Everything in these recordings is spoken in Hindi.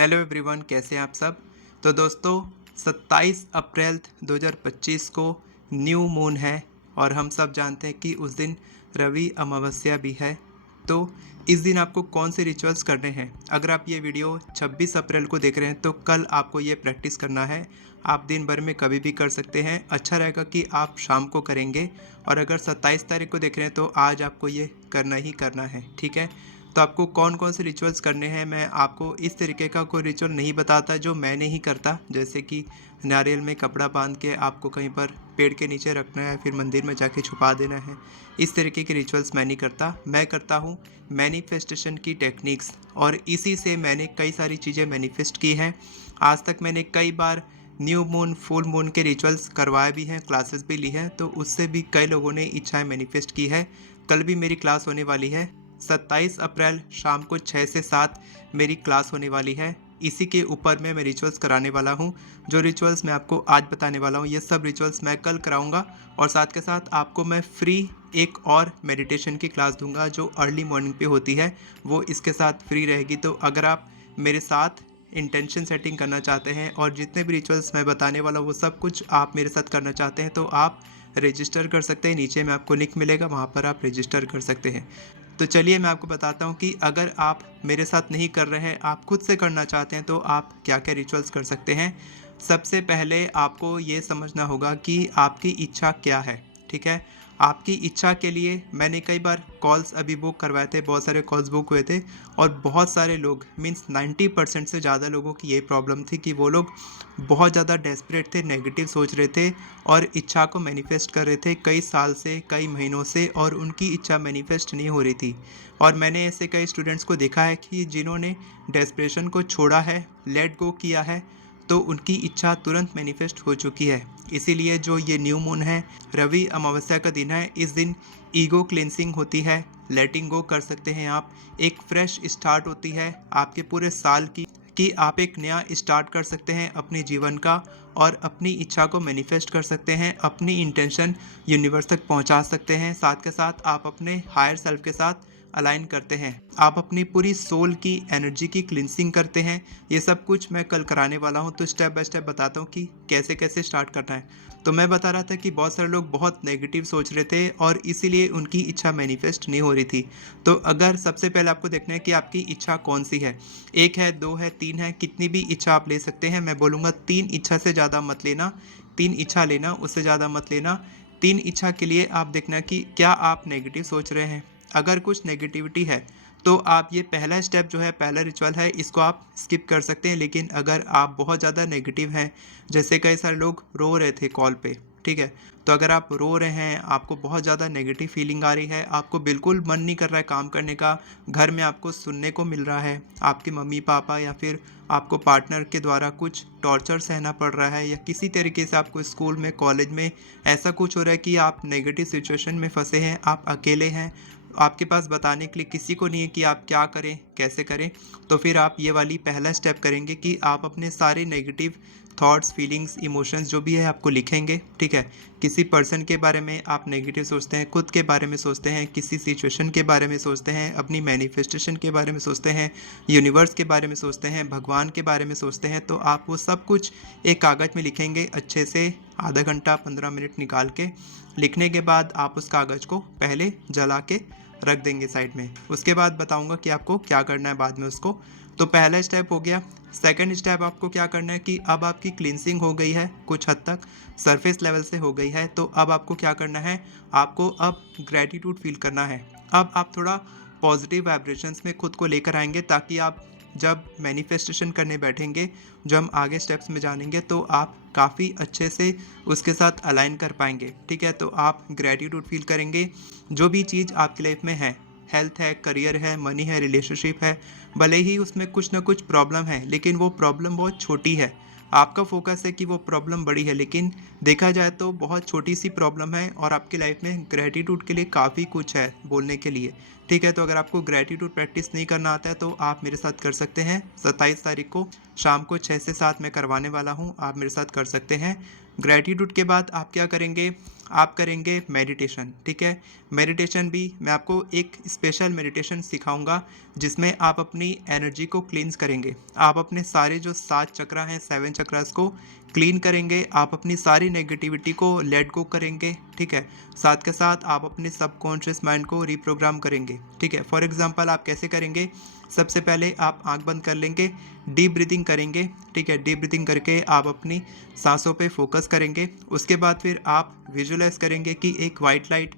हेलो एवरीवन, कैसे हैं आप सब। तो दोस्तों 27 अप्रैल 2025 को न्यू मून है और हम सब जानते हैं कि उस दिन रवि अमावस्या भी है। तो इस दिन आपको कौन से रिचुअल्स करने हैं। अगर आप ये वीडियो 26 अप्रैल को देख रहे हैं तो कल आपको ये प्रैक्टिस करना है। आप दिन भर में कभी भी कर सकते हैं। अच्छा रहेगा कि आप शाम को करेंगे। और अगर 27 तारीख को देख रहे हैं तो आज आपको ये करना ही करना है, ठीक है। तो आपको कौन कौन से रिचुअल्स करने हैं, मैं आपको इस तरीके का कोई रिचुअल नहीं बताता जो मैं नहीं करता। जैसे कि नारियल में कपड़ा बांध के आपको कहीं पर पेड़ के नीचे रखना है, फिर मंदिर में जाके छुपा देना है। इस तरीके के रिचुअल्स मैं नहीं करता। मैं करता हूँ मैनिफेस्टेशन की टेक्निक्स, और इसी से मैंने कई सारी चीज़ें मैनिफेस्ट की हैं। आज तक मैंने कई बार न्यू मून, फुल मून के रिचुअल्स करवाए भी हैं, क्लासेस भी ली हैं, तो उससे भी कई लोगों ने इच्छाएं मैनिफेस्ट की है। कल भी मेरी क्लास होने वाली है। 27 अप्रैल शाम को 6 से 7 मेरी क्लास होने वाली है। इसी के ऊपर में मैं रिचुअल्स कराने वाला हूँ। जो रिचुअल्स मैं आपको आज बताने वाला हूँ, ये सब रिचुअल्स मैं कल कराऊंगा। और साथ के साथ आपको मैं फ्री एक और मेडिटेशन की क्लास दूंगा जो अर्ली मॉर्निंग पे होती है, वो इसके साथ फ्री रहेगी। तो अगर आप मेरे साथ इंटेंशन सेटिंग करना चाहते हैं और जितने भी रिचुअल्स मैं बताने वाला हूँ वो सब कुछ आप मेरे साथ करना चाहते हैं तो आप रजिस्टर कर सकते हैं। नीचे में आपको लिंक मिलेगा, वहाँ पर आप रजिस्टर कर सकते हैं। तो चलिए मैं आपको बताता हूँ कि अगर आप मेरे साथ नहीं कर रहे हैं, आप खुद से करना चाहते हैं, तो आप क्या क्या रिचुअल्स कर सकते हैं। सबसे पहले आपको ये समझना होगा कि आपकी इच्छा क्या है, ठीक है। आपकी इच्छा के लिए मैंने कई बार कॉल्स अभी बुक करवाए थे, बहुत सारे कॉल्स बुक हुए थे, और बहुत सारे लोग मीन्स 90% से ज़्यादा लोगों की यही प्रॉब्लम थी कि वो लोग बहुत ज़्यादा डेस्परेट थे, नेगेटिव सोच रहे थे और इच्छा को मैनिफेस्ट कर रहे थे कई साल से, कई महीनों से, और उनकी इच्छा मैनिफेस्ट नहीं हो रही थी। और मैंने ऐसे कई स्टूडेंट्स को देखा है कि जिन्होंने डेस्परेशन को छोड़ा है, लेट गो किया है, तो उनकी इच्छा तुरंत मैनिफेस्ट हो चुकी है। इसीलिए जो ये न्यू मून है, रवि अमावस्या का दिन है, इस दिन ईगो क्लिनसिंग होती है, लेटिंग गो कर सकते हैं आप। एक फ्रेश स्टार्ट होती है आपके पूरे साल की, कि आप एक नया स्टार्ट कर सकते हैं अपने जीवन का और अपनी इच्छा को मैनिफेस्ट कर सकते हैं, अपनी इंटेंशन यूनिवर्स तक पहुंचा सकते हैं। साथ के साथ आप अपने हायर सेल्फ के साथ अलाइन करते हैं, आप अपनी पूरी सोल की एनर्जी की क्लिनसिंग करते हैं। ये सब कुछ मैं कल कराने वाला हूँ, तो स्टेप बाय स्टेप बताता हूँ कि कैसे कैसे स्टार्ट करना है। तो मैं बता रहा था कि बहुत सारे लोग बहुत नेगेटिव सोच रहे थे और इसीलिए उनकी इच्छा मैनिफेस्ट नहीं हो रही थी। तो अगर सबसे पहले आपको देखना है कि आपकी इच्छा कौन सी है, एक है, दो है, तीन है, कितनी भी इच्छा आप ले सकते हैं। मैं बोलूँगा 3 इच्छा से ज़्यादा मत लेना, 3 इच्छा लेना, उससे ज़्यादा मत लेना। 3 इच्छा के लिए आप देखना कि क्या आप नेगेटिव सोच रहे हैं। अगर कुछ नेगेटिविटी है तो आप ये पहला स्टेप जो है, पहला रिचुअल है, इसको आप स्किप कर सकते हैं। लेकिन अगर आप बहुत ज़्यादा नेगेटिव हैं, जैसे कई सारे लोग रो रहे थे कॉल पे, ठीक है, तो अगर आप रो रहे हैं, आपको बहुत ज़्यादा नेगेटिव फीलिंग आ रही है, आपको बिल्कुल मन नहीं कर रहा है काम करने का, घर में आपको सुनने को मिल रहा है आपके मम्मी पापा या फिर आपको पार्टनर के द्वारा कुछ टॉर्चर सहना पड़ रहा है, या किसी तरीके से आपको स्कूल में, कॉलेज में ऐसा कुछ हो रहा है कि आप नेगेटिव सिचुएशन में फंसे हैं, आप अकेले हैं, आपके पास बताने के लिए किसी को नहीं है कि आप क्या करें, कैसे करें, तो फिर आप ये वाली पहला स्टेप करेंगे कि आप अपने सारे नेगेटिव थॉट्स, फीलिंग्स, इमोशंस जो भी है आपको लिखेंगे, ठीक है। किसी पर्सन के बारे में आप नेगेटिव सोचते हैं, खुद के बारे में सोचते हैं, किसी सिचुएशन के बारे में सोचते हैं, अपनी मैनिफेस्टेशन के बारे में सोचते हैं, यूनिवर्स के बारे में सोचते हैं, भगवान के बारे में सोचते हैं, तो आप वो सब कुछ एक कागज़ में लिखेंगे अच्छे से, आधा घंटा 15 मिनट निकाल के। लिखने के बाद आप उस कागज़ को पहले जला के रख देंगे साइड में। उसके बाद बताऊंगा कि आपको क्या करना है बाद में उसको। तो पहला स्टेप हो गया। सेकंड स्टेप आपको क्या करना है कि अब आपकी क्लींसिंग हो गई है, कुछ हद तक सरफेस लेवल से हो गई है, तो अब आपको क्या करना है, आपको अब ग्रेटिट्यूड फील करना है। अब आप थोड़ा पॉजिटिव वाइब्रेशंस में खुद को लेकर आएंगे, ताकि आप जब मैनिफेस्टेशन करने बैठेंगे, जो हम आगे स्टेप्स में जानेंगे, तो आप काफ़ी अच्छे से उसके साथ अलाइन कर पाएंगे, ठीक है। तो आप ग्रेटिट्यूड फील करेंगे जो भी चीज़ आपकी लाइफ में है, हेल्थ है, करियर है, मनी है, रिलेशनशिप है, भले ही उसमें कुछ ना कुछ प्रॉब्लम है, लेकिन वो प्रॉब्लम बहुत छोटी है। आपका फोकस है कि वो प्रॉब्लम बड़ी है, लेकिन देखा जाए तो बहुत छोटी सी प्रॉब्लम है, और आपकी लाइफ में ग्रेटिट्यूड के लिए काफ़ी कुछ है बोलने के लिए, ठीक है। तो अगर आपको ग्रेटिट्यूड प्रैक्टिस नहीं करना आता है तो आप मेरे साथ कर सकते हैं। 27 तारीख को शाम को 6 से 7 मैं करवाने वाला हूँ, आप मेरे साथ कर सकते हैं। ग्रेटिट्यूड के बाद आप क्या करेंगे, आप करेंगे मेडिटेशन। ठीक है, मेडिटेशन भी मैं आपको एक स्पेशल मेडिटेशन सिखाऊंगा जिसमें आप अपनी एनर्जी को क्लींस करेंगे। आप अपने सारे जो 7 चक्रा हैं, 7 चक्रास को क्लीन करेंगे। आप अपनी सारी नेगेटिविटी को लेट गो करेंगे। ठीक है, साथ के साथ आप अपने सबकॉन्शियस माइंड को रिप्रोग्राम करेंगे। ठीक है, फॉर एग्जांपल आप कैसे करेंगे? सबसे पहले आप आंख बंद कर लेंगे, डीप ब्रीदिंग करेंगे। ठीक है, डीप ब्रीदिंग करके आप अपनी सांसों पे फोकस करेंगे। उसके बाद फिर आप विजुअलाइज करेंगे कि एक वाइट लाइट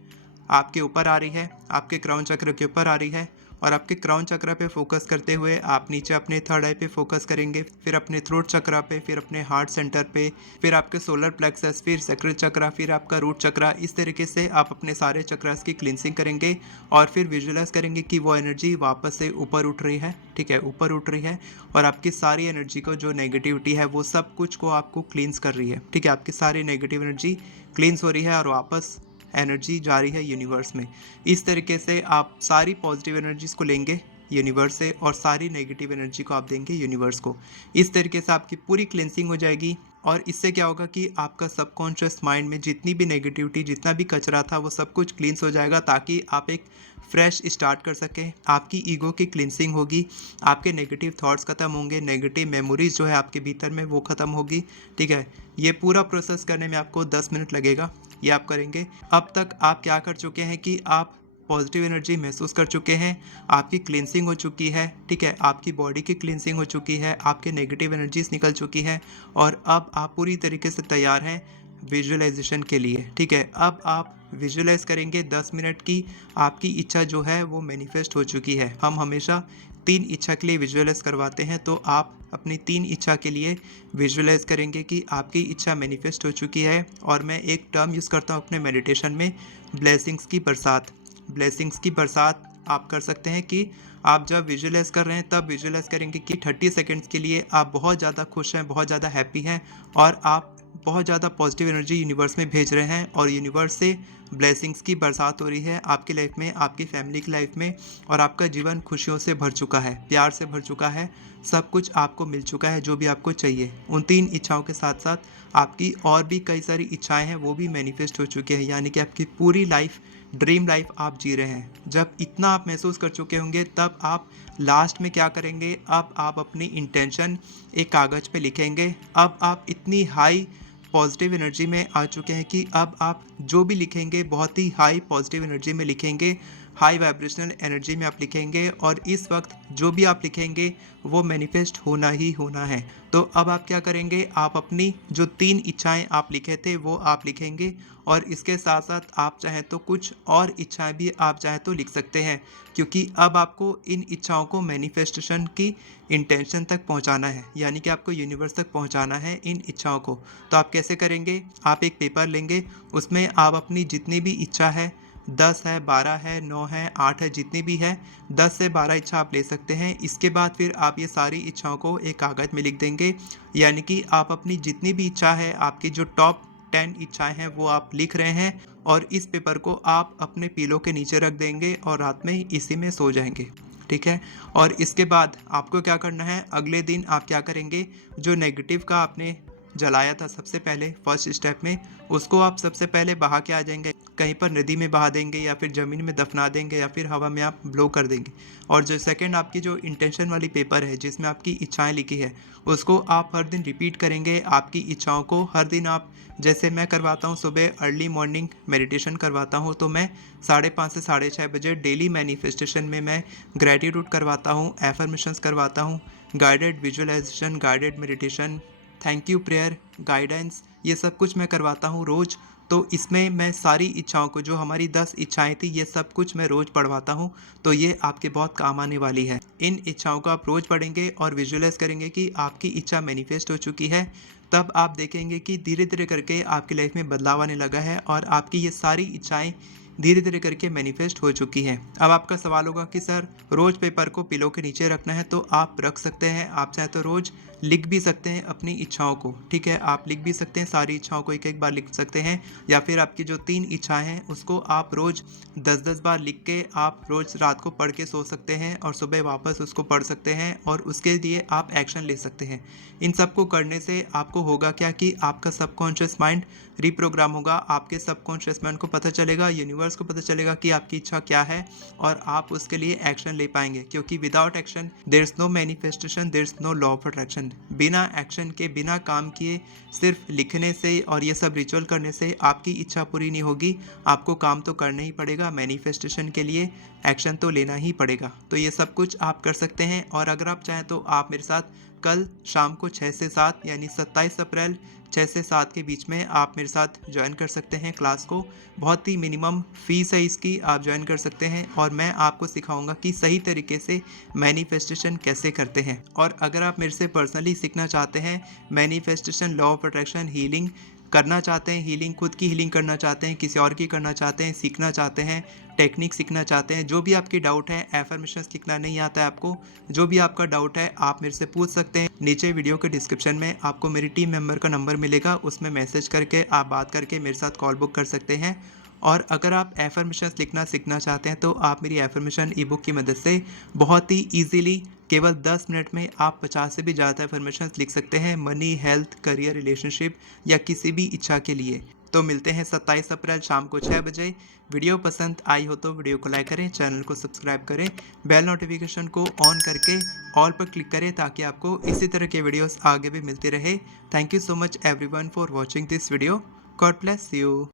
आपके ऊपर आ रही है, आपके क्राउन चक्र के ऊपर आ रही है, और आपके क्राउन चक्र पे फोकस करते हुए आप नीचे अपने थर्ड आई पे फोकस करेंगे, फिर अपने थ्रोट चक्र पे, फिर अपने हार्ट सेंटर पे, फिर आपके सोलर प्लेक्सस, फिर सैक्रल चक्र, फिर आपका रूट चक्र। इस तरीके से आप अपने सारे चक्रास की क्लिनसिंग करेंगे और फिर विजुअलाइज करेंगे कि वो एनर्जी वापस से ऊपर उठ रही है। ठीक है, ऊपर उठ रही है और आपकी सारी एनर्जी को, जो नेगेटिविटी है वो सब कुछ को आपको क्लींस कर रही है। ठीक है, आपकी सारी नेगेटिव एनर्जी क्लींस हो रही है और वापस एनर्जी जा रही है यूनिवर्स में। इस तरीके से आप सारी पॉजिटिव एनर्जीज को लेंगे यूनिवर्स से और सारी नेगेटिव एनर्जी को आप देंगे यूनिवर्स को। इस तरीके से आपकी पूरी क्लिनसिंग हो जाएगी और इससे क्या होगा कि आपका सबकॉन्शियस माइंड में जितनी भी नेगेटिविटी, जितना भी कचरा था, वो सब कुछ क्लींस हो जाएगा ताकि आप एक फ्रेश स्टार्ट कर सकें। आपकी ईगो की क्लिनसिंग होगी, आपके नेगेटिव थॉट्स खत्म होंगे, नेगेटिव मेमोरीज जो है आपके भीतर में वो खत्म होगी। ठीक है, ये पूरा प्रोसेस करने में आपको 10 मिनट लगेगा। ये आप करेंगे। अब तक आप क्या कर चुके हैं कि आप पॉजिटिव एनर्जी महसूस कर चुके हैं, आपकी क्लींसिंग हो चुकी है। ठीक है, आपकी बॉडी की क्लींसिंग हो चुकी है, आपके नेगेटिव एनर्जीज निकल चुकी है और अब आप पूरी तरीके से तैयार हैं विजुअलाइजेशन के लिए। ठीक है, अब आप विजुअलाइज करेंगे 10 मिनट की आपकी इच्छा जो है वो मैनिफेस्ट हो चुकी है। हम हमेशा 3 इच्छा के लिए विजुअलाइज करवाते हैं, तो आप अपनी 3 इच्छा के लिए विजुअलाइज करेंगे कि आपकी इच्छा मैनिफेस्ट हो चुकी है। और मैं एक टर्म यूज़ करता हूँ अपने मेडिटेशन में, ब्लेसिंग्स की बरसात। ब्लेसिंग्स की बरसात आप कर सकते हैं कि आप जब विजुअलाइज कर रहे हैं तब विजुअलाइज करेंगे कि 30 सेकेंड्स के लिए आप बहुत ज़्यादा खुश हैं, बहुत ज़्यादा हैप्पी हैं और आप बहुत ज़्यादा पॉजिटिव एनर्जी यूनिवर्स में भेज रहे हैं और यूनिवर्स से ब्लेसिंग्स की बरसात हो रही है आपकी लाइफ में, आपकी फैमिली की लाइफ में, और आपका जीवन खुशियों से भर चुका है, प्यार से भर चुका है, सब कुछ आपको मिल चुका है जो भी आपको चाहिए। उन 3 इच्छाओं के साथ साथ आपकी और भी कई सारी इच्छाएं हैं वो भी मैनिफेस्ट हो चुकी है, यानी कि आपकी पूरी लाइफ ड्रीम लाइफ आप जी रहे हैं। जब इतना आप महसूस कर चुके होंगे तब आप लास्ट में क्या करेंगे? अब आप अपनी इंटेंशन एक कागज़ पे लिखेंगे। अब आप इतनी हाई पॉजिटिव एनर्जी में आ चुके हैं कि अब आप जो भी लिखेंगे बहुत ही हाई पॉजिटिव एनर्जी में लिखेंगे, हाई वाइब्रेशनल एनर्जी में आप लिखेंगे और इस वक्त जो भी आप लिखेंगे वो मैनिफेस्ट होना ही होना है। तो अब आप क्या करेंगे? आप अपनी जो 3 इच्छाएं आप लिखे थे वो आप लिखेंगे और इसके साथ साथ आप चाहें तो कुछ और इच्छाएं भी आप चाहें तो लिख सकते हैं, क्योंकि अब आपको इन इच्छाओं को मैनिफेस्टेशन की इंटेंशन तक पहुंचाना है, यानी कि आपको यूनिवर्स तक पहुंचाना है इन इच्छाओं को। तो आप कैसे करेंगे? आप एक पेपर लेंगे, उसमें आप अपनी जितनी भी इच्छा है, 10 है, 12 है, 9 है, 8 है, जितनी भी है 10 से 12 इच्छा आप ले सकते हैं। इसके बाद फिर आप ये सारी इच्छाओं को एक कागज़ में लिख देंगे, यानी कि आप अपनी जितनी भी इच्छा है, आपकी जो टॉप 10 इच्छाएं हैं वो आप लिख रहे हैं और इस पेपर को आप अपने पिलो के नीचे रख देंगे और रात में इसी में सो जाएंगे। ठीक है, और इसके बाद आपको क्या करना है? अगले दिन आप क्या करेंगे? जो नेगेटिव का आपने जलाया था सबसे पहले फर्स्ट स्टेप में, उसको आप सबसे पहले बहा के आ जाएंगे, कहीं पर नदी में बहा देंगे या फिर ज़मीन में दफना देंगे या फिर हवा में आप ब्लो कर देंगे। और जो सेकंड आपकी जो इंटेंशन वाली पेपर है जिसमें आपकी इच्छाएं लिखी है, उसको आप हर दिन रिपीट करेंगे आपकी इच्छाओं को। हर दिन आप, जैसे मैं करवाता हूँ सुबह अर्ली मॉर्निंग मेडिटेशन करवाता हूँ, तो मैं 5:30 से 6:30 बजे डेली मैनिफेस्टेशन में मैं ग्रेटिट्यूड करवाता हूँ, एफर्मेशंस करवाता हूँ, guided visualisation, guided meditation, thank you prayer, guidance, ये सब कुछ मैं करवाता हूँ रोज़। तो इसमें मैं सारी इच्छाओं को, जो हमारी 10 इच्छाएं थी, ये सब कुछ मैं रोज़ पढ़वाता हूँ। तो ये आपके बहुत काम आने वाली है। इन इच्छाओं को आप रोज़ पढ़ेंगे और विजुअलाइज करेंगे कि आपकी इच्छा मैनिफेस्ट हो चुकी है। तब आप देखेंगे कि धीरे धीरे करके आपकी लाइफ में बदलाव आने लगा है और आपकी ये सारी इच्छाएं धीरे धीरे करके मैनिफेस्ट हो चुकी हैं। अब आपका सवाल होगा कि सर रोज़ पेपर को पिलो के नीचे रखना है, तो आप रख सकते हैं। आप चाहे तो रोज़ लिख भी सकते हैं अपनी इच्छाओं को, ठीक है। आप लिख भी सकते हैं, सारी इच्छाओं को एक एक बार लिख सकते हैं, या फिर आपकी जो 3 इच्छाएं हैं उसको आप रोज़ 10-10 बार लिख के आप रोज़ रात को पढ़ के सो सकते हैं और सुबह वापस उसको पढ़ सकते हैं और उसके लिए आप एक्शन ले सकते हैं। इन सब को करने से आपको होगा क्या कि आपका सबकॉन्शियस माइंड रिप्रोग्राम होगा। आपके सबकॉन्शियस माइंड को पता चलेगा, यूनिवर्स को पता चलेगा कि आपकी इच्छा क्या है और आप उसके लिए एक्शन ले पाएंगे, क्योंकि without action there is no manifestation, there is no law of attraction. बिना एक्शन के, बिना काम किए, सिर्फ लिखने से और ये सब रिचुअल करने से आपकी इच्छा पूरी नहीं होगी। आपको काम तो करना ही पड़ेगा, मैनिफेस्टेशन के लिए एक्शन तो लेना ही पड़ेगा। तो ये सब कुछ आप कर सकते हैं। और अगर आप चाहें तो आप मेरे साथ कल शाम को 6 से 7 यानी 27 अप्रैल 6 से 7 के बीच में आप मेरे साथ ज्वाइन कर सकते हैं क्लास को। बहुत ही मिनिमम फीस है इसकी, आप ज्वाइन कर सकते हैं और मैं आपको सिखाऊंगा कि सही तरीके से मैनिफेस्टेशन कैसे करते हैं। और अगर आप मेरे से पर्सनली सीखना चाहते हैं manifestation, law of attraction, healing करना चाहते हैं, हीलिंग खुद की हीलिंग करना चाहते हैं, किसी और की करना चाहते हैं, सीखना चाहते हैं, टेक्निक सीखना चाहते हैं, जो भी आपकी डाउट है, एफर्मेशंस लिखना नहीं आता है आपको, जो भी आपका डाउट है आप मेरे से पूछ सकते हैं। नीचे वीडियो के डिस्क्रिप्शन में आपको मेरी टीम मेंबर का नंबर मिलेगा, उसमें मैसेज करके आप बात करके मेरे साथ कॉल बुक कर सकते हैं। और अगर आप एफर्मेशंस लिखना सीखना चाहते हैं तो आप मेरी एफर्मेशन ई बुक की मदद से बहुत ही ईजीली केवल 10 मिनट में आप 50 से भी ज़्यादा एफर्मेशंस लिख सकते हैं, मनी, हेल्थ, करियर, रिलेशनशिप या किसी भी इच्छा के लिए। तो मिलते हैं 27 अप्रैल शाम को 6 बजे। वीडियो पसंद आई हो तो वीडियो को लाइक करें, चैनल को सब्सक्राइब करें, बेल नोटिफिकेशन को ऑन करके ऑल पर क्लिक करें ताकि आपको इसी तरह के वीडियोस आगे भी मिलते रहे। Thank you so much everyone for watching this video. God bless you.